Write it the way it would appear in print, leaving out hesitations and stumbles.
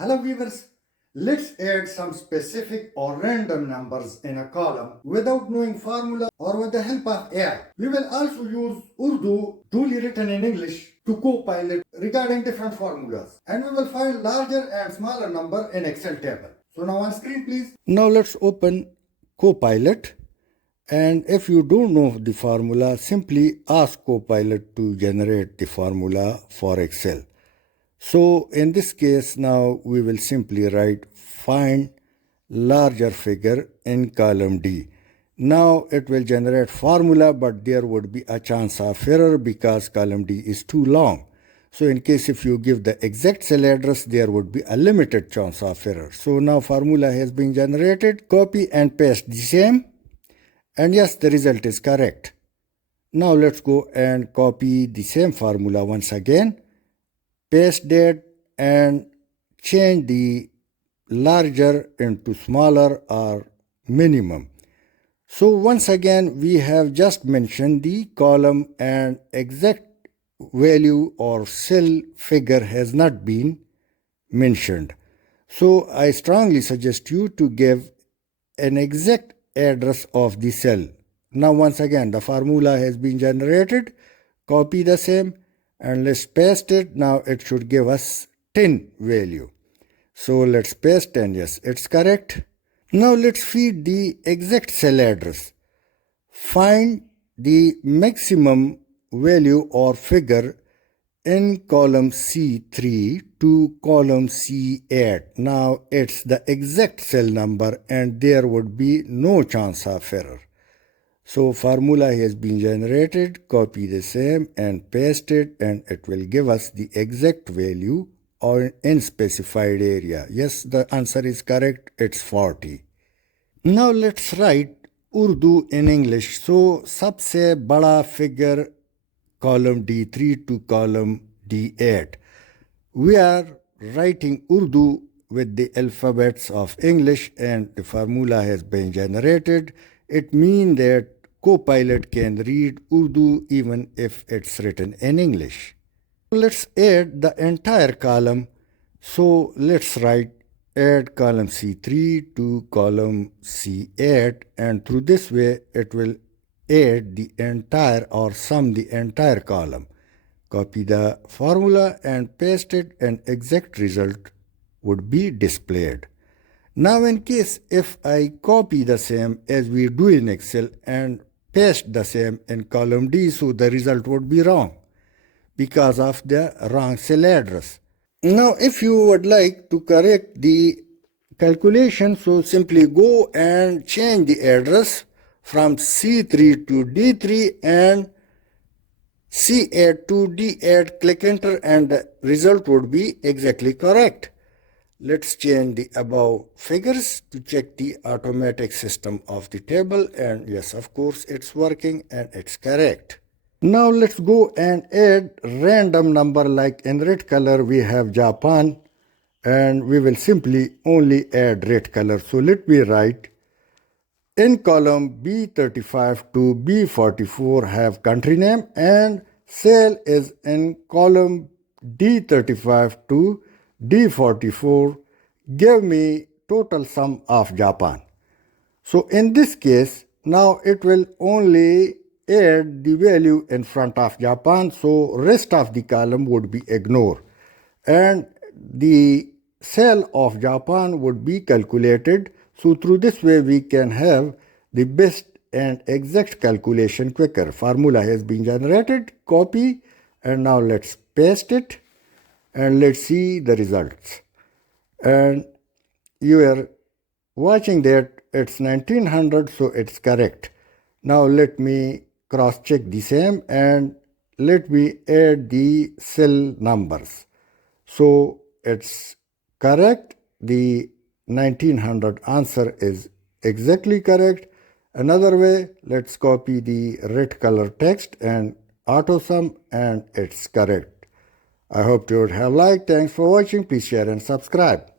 Hello viewers, let's add some specific or random numbers in a column without knowing formula or with the help of AI. We will also use Urdu duly written in English to Copilot regarding different formulas, and we will find larger and smaller number in Excel table. So now on screen please. Now let's open Copilot, and if you don't know the formula, simply ask Copilot to generate the formula for Excel. So in this case, now we will simply write find larger figure in column D. Now it will generate formula, but there would be a chance of error because column D is too long. So in case if you give the exact cell address, there would be a limited chance of error. So now formula has been generated. Copy and paste the same. And yes, the result is correct. Now let's go and copy the same formula once again. Paste that and change the larger into smaller or minimum. So once again, we have just mentioned the column and exact value or cell figure has not been mentioned. So I strongly suggest you to give an exact address of the cell. Now once again, the formula has been generated. Copy the same. And let's paste it. Now it should give us 10 value. So let's paste 10. Yes, it's correct. Now let's feed the exact cell address. Find the maximum value or figure in column C3 to column C8. Now it's the exact cell number and there would be no chance of error. So formula has been generated, copy the same and paste it, and it will give us the exact value or in specified area. Yes, the answer is correct, it's 40. Now let's write Urdu in English. So सबसे बड़ा figure column D3 to column D8. We are writing Urdu with the alphabets of English and the formula has been generated. It means that Copilot can read Urdu even if it's written in English. Let's add the entire column. So let's write add column C3 to column C8, and through this way it will add the entire or sum the entire column. Copy the formula and paste it, and exact result would be displayed. Now in case if I copy the same as we do in Excel and paste the same in column D, so the result would be wrong because of the wrong cell address. Now if you would like to correct the calculation, so simply go and change the address from C3 to D3 and C8 to D8, click enter, and the result would be exactly correct. Let's change the above figures to check the automatic system of the table, and yes, of course, it's working and it's correct. Now let's go and add random number, like in red color we have Japan, and we will simply only add red color. So let me write in column B35 to B44 have country name, and cell is in column D35 to D44, give me total sum of Japan. So in this case, now it will only add the value in front of Japan, so rest of the column would be ignored. And the cell of Japan would be calculated. So through this way we can have the best and exact calculation quicker. Formula has been generated, copy, and now let's paste it. And let's see the results. And you are watching that it's 1900, so it's correct. Now let me cross check the same and let me add the cell numbers. So it's correct. The 1900 answer is exactly correct. Another way, let's copy the red color text and auto sum, and it's correct. I hope you would have liked. Thanks for watching. Please share and subscribe.